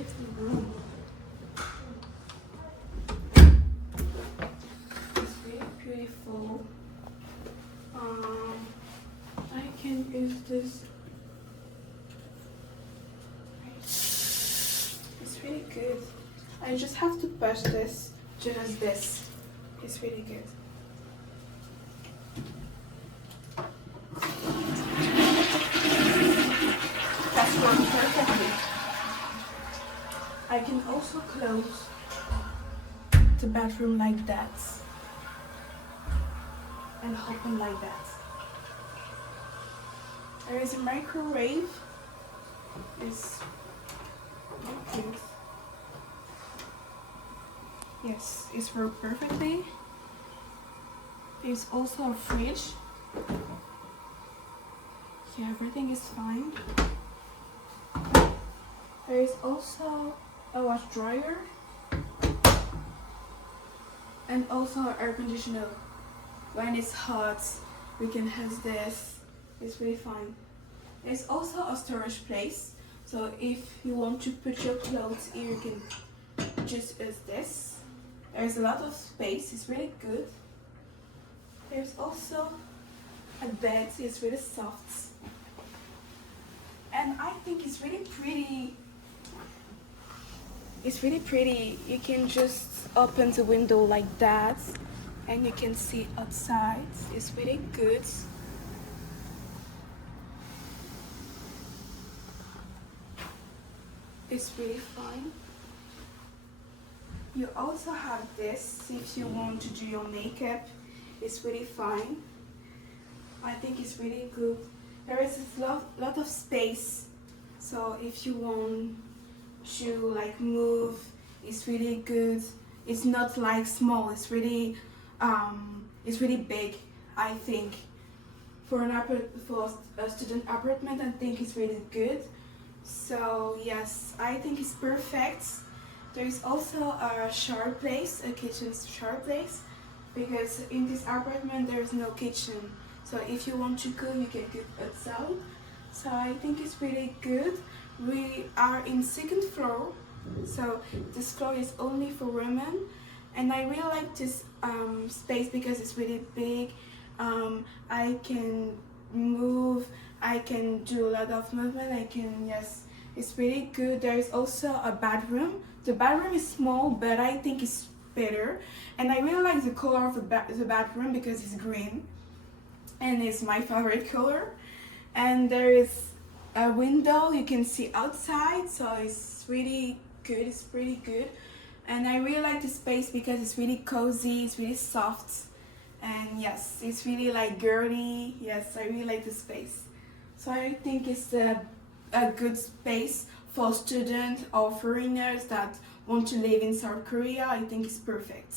great room. It's really beautiful. I can use this. It's really good. I just have to push this, just this. It's really good. That's not perfectly. I can also close the bathroom like that and open like that. There is a microwave. It's okay. Yes, it's worked perfectly. There's also a fridge. Yeah, everything is fine. There is also a wash dryer and also an air conditioner. When it's hot, we can have this. It's really fine. There's also a storage place. So if you want to put your clothes here, you can just use this. There's a lot of space. It's really good. There's also a bed. It's really soft. And I think it's really pretty. It's really pretty. You can just open the window like that and you can see outside. It's really good. It's really fine. You also have this if you want to do your makeup. It's really fine. I think it's really good. There is a lot of space. So if you want to like move, it's really good. It's not like small. It's really big. I think for a student apartment, I think it's really good. So yes, I think it's perfect. There is also a shower place, a kitchen shower place, because in this apartment there is no kitchen. So if you want to cook, you can cook outside. So I think it's really good. We are in second floor, so this floor is only for women, and I really like this space because it's really big. I can move, I can do a lot of movement. Yes, it's really good. There is also a bathroom. The bathroom is small, but I think it's better, and I really like the color of the bathroom because it's green, and it's my favorite color. And there is a window, you can see outside, so it's really good. It's pretty good, and I really like the space because it's really cozy, it's really soft, and yes, it's really like girly. Yes, I really like the space. So I think it's a good space for students or foreigners that want to live in South Korea. I think it's perfect.